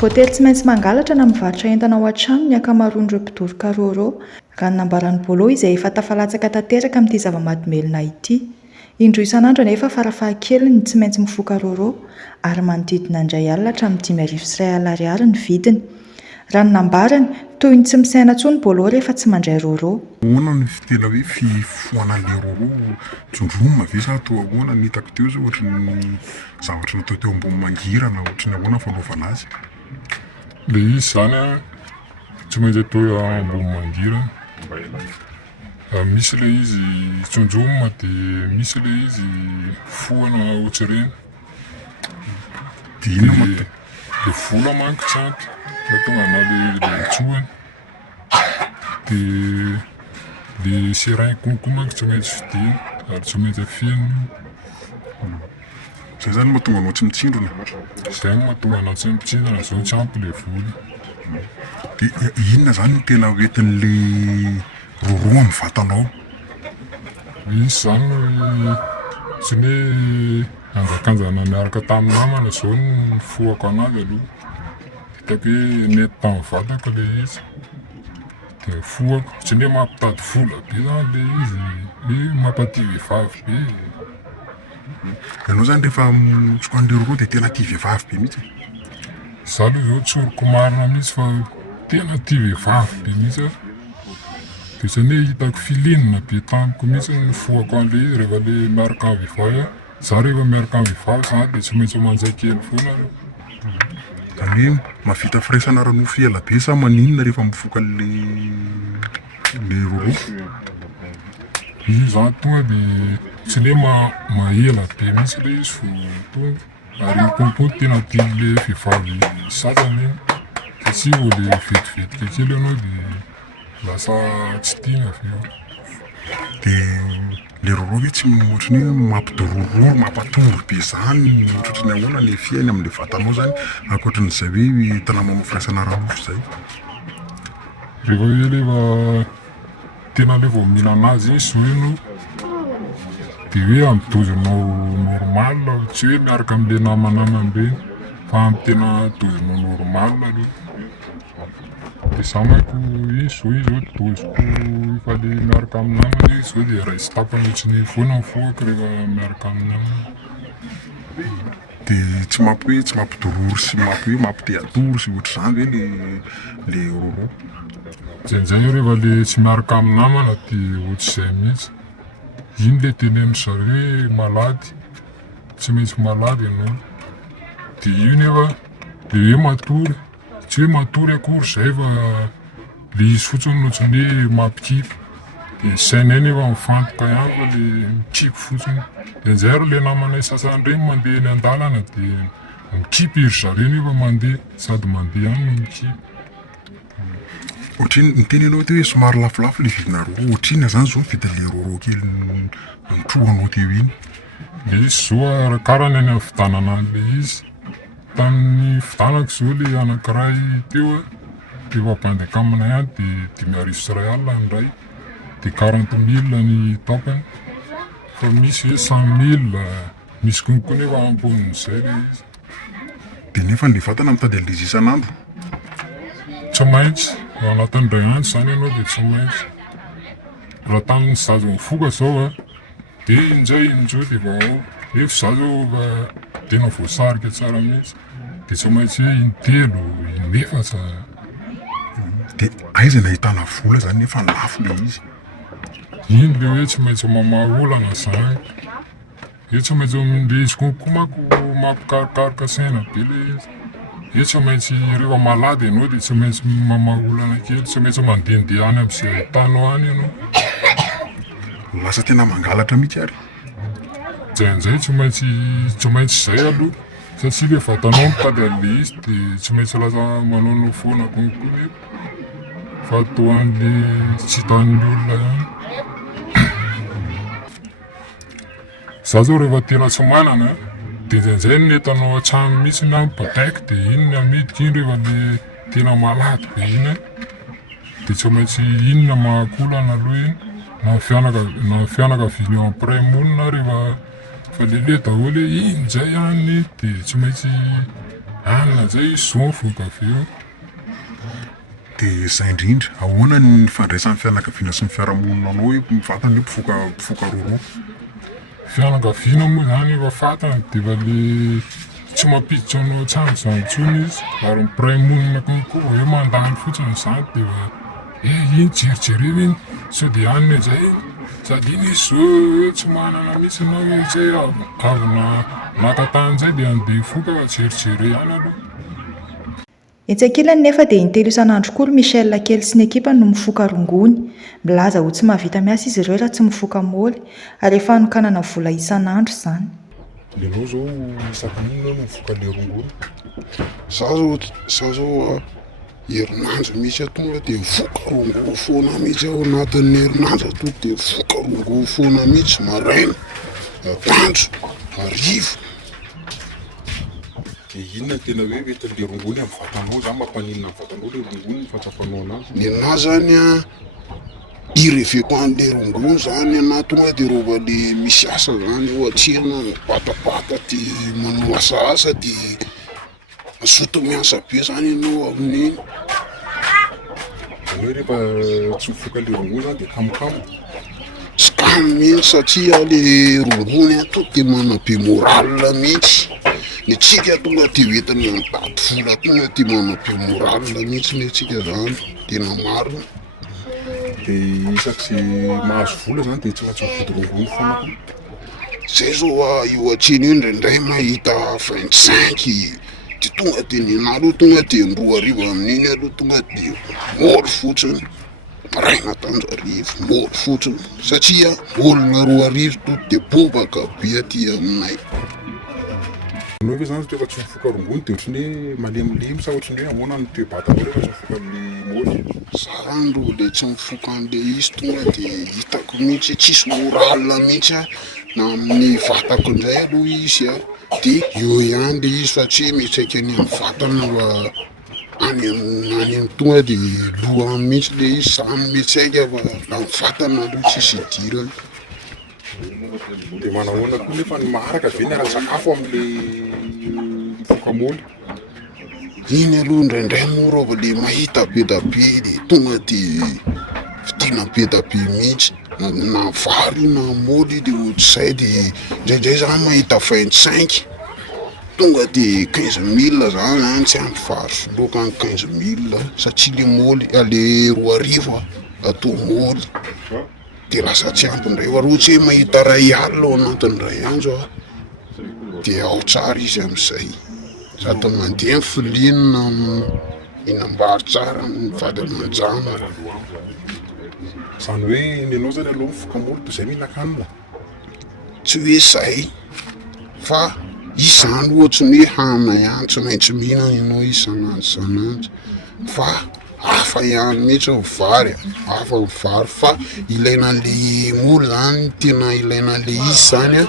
Voately tsy maintsy mangalatra na mivarotra entana ao an-trano ny ankamaroan'ireo mpidoroka roro raha ny nambaran'ny Bolo izay efa tafalatsaka tanteraka amin'ity zava-mahadomelina ity. Indroa isan'andro anefa farafahakeliny tsy maintsy mifoka roro ary manodidina indray alina hatramin'ny 5,000 ny vidiny. Raha ny nambarany toy ny tsy misaina intsony Bolo rehefa tsy mandray roro. Ahoana ny tena hoe fifoanan'ilay roro tsondroma ve sa atao ahoana ny hitako teo zao ohatran'ny zavatra natao teo ambony mangirana ohatran'ny ahoana fanaovana azy? Ilay izy zany a tsy maintsy atao ambony mangirana. Misy ilay izy tsondroma dia misy ilay izy foana ohatr'ireny. Dia inona moa Dia vola manko tsy ampy tonga anao ilay tsohany. Dia ilay serainy konko manko tsy maintsy vidina ary tsy maintsy afiana. Izay zany mahatonga anao tsy mitsindrona. Izay no mahatonga anao tsy mitsindrona zao tsy ampy ilay vola. Dia inona zany no tena hoentin'ilay roro amin'ny vatanao? Misy zany tsy ny anjakanjana miaraka tamin'ny namana zao no foako anazy aloha. Hitako hoe nety tamin'ny vatako ilay izy. Dia foako tsy ny mampitady vola be zany ilay izy, hoe mampatia vehivavy be. Ianao zany rehefa mitsokan'ilay roro dia tena tia vehivavy be mihitsy. Izaho aloha zao tsoriko marina mihitsy fa tena tia vehivavy be mihitsy aho. Dia izany hoe hitako filinina be tamiko mihitsy ny foako an'ilay izy rehefa ilay miaraka amin'ny vehivavy aho. Izaho rehefa miaraka amin'ny vehivavy zany dia tsy maintsy manjay kely foana aloha. Izany hoe mahavita firaisana ranofo ela be sa maninona rehefa mifoka ilay roro? Izy zany tonga dia tsy ny mahela be mihitsy ilay izy vao tonga. Ary konko tena tia ilay vehivavy sasany iny. Satria vao ilay vetivetika kely ianao dia lasa tsy tiana avy eo. Dia ilay roro hoe tsy ohatran'ny hoe mampidororo, mampatory be zany ohatran'ny ahoana ny fiainy amin'ilay vatanao zany ankoatran'izay hoe tena manao firaisana ranofo izay. Rehefa tena ilay vao mihinana azy iny zao ianao dia hoe amin'ny dozinao normal, tsy hoe miaraka amin'ilay namanamany ireny fa amin'ny tena dozinao normal aloha. Dia izaho manko izy zao doziko efa ilay miaraka amin'ny namana izy zao dia iray sy tapany ohatran'ny foana ny foako rehefa miaraka amin'ny namana. Dia tsy mampidororo sy mampite hatory sy ohatr'izany ve ilay roro? Indraindray rehefa ilay tsy miaraka amin'ny namana dia ohatr'izay mihitsy. Iny ilay teneniny zareo hoe malady, tsy maintsy malady ianao. Dia io nefa ilay hoe matory, tsy hoe matory akory izay fa ilay izy fotsiny ohatran'ny hoe mampikipy. Dia sainay nefa mifantoka ihany fa ilay mikipy fotsiny. Dia indraindray ary ilay namanay sasany ireny mandeha eny an-dalana dia mikipy iry zareo nefa mandeha, sady mandeha ihany no mikipy. Ohatriny niteny ianao teo hoe somary lafolafo ilay vidina roro. Ohatrina zany zao ny vidin'ilay roro kely nitrohanao teo iny? Izy zao arakarany any amin'ny vidanana an'ilay izy. Tamin'ny vidanako zao ilay anankiray teo rehefa bandika aminay any dia 5,000 ny iray. Dia 40,000 ny tapany. Fa misy hoe 100,000, misy konko nefa amponin'izay ilay izy. Dia nefa ilay vatana mitady an'ilay izy isan'andro? Tsy maintsy, ao anatin'iray andro zany ianao dia tsy maintsy. Raha tamin'ny zaza mifoka zao dia indray dia vao ao. Nefa izaho zao tena voasarika tsara mihitsy. Dia tsy maintsy hoe in-telo, in-efatra. Dia aiza nahitana vola zany nefa lafo ilay izy? Iny ilay hoe tsy maintsy mamaha olana zany. Hoe tsy maintsy ilay izy konko manko mampikarokaroka saina be ilay izy. Hoe tsy maintsy rehefa malady ianao dia tsy maintsy mamaha olana kely, tsy maintsy mandehandeha any amin'izay ahitanao any ianao. Lasa tena mangalatra mihitsy ary. Indraindray tsy maintsy izay aloha. Satria ilay vatanao mitady an'ilay izy dia tsy maintsy lasa manaonao foana konko nefa. Fa atao an'ilay tsy hitan'ny olona ihany. Izaho zao rehefa tena tsy manana dia indraindray no entanao an-trano mihitsy na bataiko dia iny no amidiko iny rehefa ilay tena malady be iny. Dia tsy maintsy iny no mahakolana aloha iny. Na ny fianakaviana eo ampray monina rehefa fa lehibe daholo hoe iny indray ihany dia tsy maintsy anina zay son voka-aveo. Dia izay indrindra, ahoana ny fandraisan'ny fianakaviana sy ny fiarahamonina anao hoe mivantana hoe mpivoaka roroa? Fianakaviana moa zany efa fantany dia efa le tsy mampiditra anao an-trano izany intsony izy, ary mipiray monina konko hoe mandany fotsiny izany dia iny jerijereo iny sao dia anina izay sady iny izy zao tsy manana mihitsy ianao hoe izay avy natatany izay dia andeha foka jerijereo ihany aloha. Etsy ankilany nefa dia intelo isan'andro koa Michel kely sy ny ekipany no mifoka rongony. Milaza ho tsy mahavita miasa izy ireo raha tsy mifoka moly ary efa anokanana vola isan'andro izany. Ianao zao isaky inona no mifoka le rongony? Za zao herinandro misy tonga dia mifoka rongony foana mihitsy ao anatin'ny herinandro tonga dia mifoka rongony foana mihitsy maraina, atoandro, hariva. Dia inona tena hoe vetin'le rongony amin'ny vatanao zany mampaninona amin'ny vatanao le rongony fatsafanao anazy? Ny anazy zany ireveko an'le rongony zany ana tonga dia rova le misy asa zany ohatrina mibatapata dia manao asa dia mazoto miasa be zany ianao amin'iny. Zany hoe rehefa tsy mifoka le rongony zany dia kamokamo? Tsy kamo mihitsy satria le rongony tonga dia manabe moral mihitsy. Ny tsika tonga dia hoentina mitady vola tonga dia manabe moral mihitsy ny tsika zany, tena marina. Dia isaky mahazo vola zany dia tsy maintsy mividy rongony foana. Zay zao io atsiny io indraindray mahita 25 dia tonga dia ny anahy aloha tonga dia 2 amin'iny aloha tonga dia môly fotsiny, maraina tanjarivo môly fotsiny satria olona 2 tonga dia bobaka be aty aminay. Anao ve zany rehefa tsy mifoka rongony dia ohatrany hoe malemilemy sa ohatrany hoe ahoana ny toe-batanao rehefa tsy mifoka amin'ny môly? Za zany ro le tsy mifoka an'le izy tonga dia hitako mihitsy tsisy moral mihitsy na amin'ny vatako indray aloha izy dia eo ihany le izy satria misaika any amin'ny vatana any amin'ny tonga dia lohany mihitsy le izy zany misaika fa na amin'ny vatana aloha tsisy idirany. Dia manahoana koa nefa ny maharaka ve ny ara-tsakafo amin'le mifoka môly? Iny aloha indraindray moa rova le mahita be da be dia tonga dia vidiana be da be mihitsy na vary na môly dia ohatr'izay dia indraindray zany mahita 25 tonga dia 15 000 zany tsy ampy vary sy laoka ny 15 000 satria le môly le 2 atao môly dia lasa tsy ampy indray fa raha ohatra hoe mahita 1 alina ao anatin'ray andro dia ao tsara izy amin'izay sady mandeha ny filiana minambary tsara ny vady aman-drano. Izany hoe ny anao zany aloha mifoka môly toy izay mihinan-kanina? Tsy hoe izay fa izany ohatra ny hoe hanina ihany tsy maintsy mihinana ianao isan'andro fa hafa ihany mihitsy ny vary, hafa ny vary fa ilaina an'le môly zany tena ilaina an'le izy zany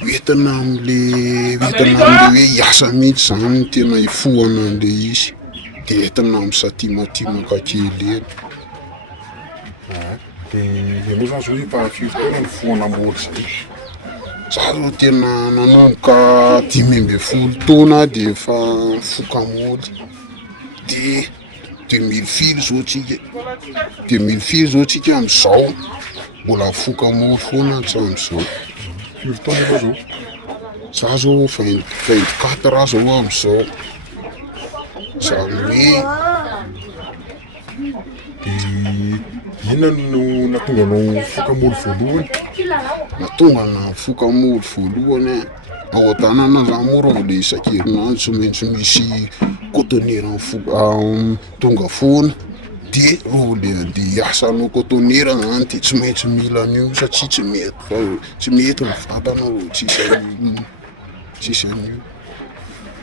hoentina amin'le hoe hiasa mihitsy zany ny tena hifohana an'le izy dia entina misatimatimaka kely eny. Dia ianao zany zao efa firy taona ny fohana môly zay? Za zao tena nanomboka 5 taona dia efa mifoka môly dia 2000 zao tsika 2000 zao tsika amin'izao mbola mifoka môly foana hatramin'izao. Firy taona efa zao? Za zao 24 zao amin'izao. Izany hoe dia inona no natonga anao mifoka môly voalohany? Natonga na mifoka môly voalohany ao an-tanàna zany moa rova le isan-kerinandro tsy maintsy misy cotonera tonga foana dia rova le andeha hiasa anao cotonera zany dia tsy maintsy mila an'io satria tsy mety ny vatana tsisy an'io.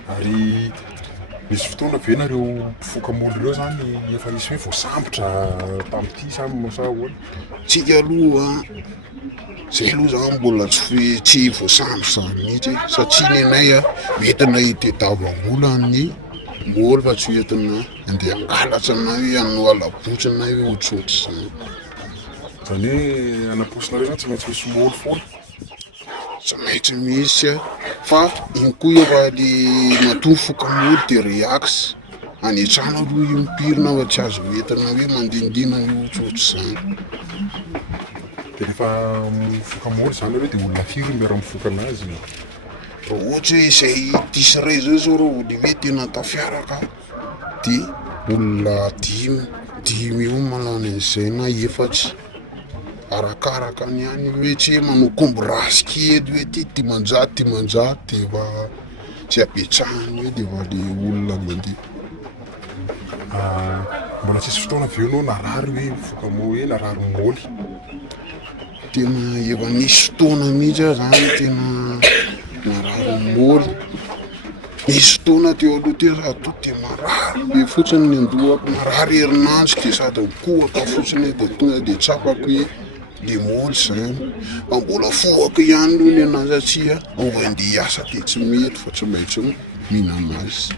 Ary misy fotoana ve nareo mpifoka môly ireo zany efa nisy hoe voasambotra tamin'ity sa ahoana? Tsika aloha zay aloha zany mbola tsy voasambotra zany mihitsy satria ny anay entina hitadiavam-bola ny môly fa tsy entina andeha hangalatra na hoe hanao alabotsy na hoe ohatrohatr'izany. Izany hoe anaposinareo zany tsy maintsy misy môly foana? tsy maintsy misy fa iny koa efa le matonga fokamoly de reaxe anetrana aloha io mipirina fa tsy azo entina hoe mandindina ohatrohatr'izany. De rehefa mifoka-moly zany hoe de olona firy miara mifoka anazy? Raha ohatra hoe izay tisirey zao zao raha le hoe tena tafiaraka de olona dimy eo manano an'izay na efatry arakaraka ny any hoe tsy hoe manao kombo rasy kely hoe ty dimanjato de efa tsy apetrahany hoe de efa le olona mandeha. Mbola tsisy fotoana avy eo anao narary hoe mifoka-moly hoe narary moly? Tena efa nisy fotoana mihitsy aho zany tena narary moly. Nisy fotoana teo aloha teo za to de marary be fotsiny ny andohako, marary herinandro de sady mikohaka fotsiny de tonga de tsapako hoe le moly zany fa mbola fohako ihany aloha ny anazy satria ao andeha hiasa de tsy mety fa tsy maintsy mihinana azy.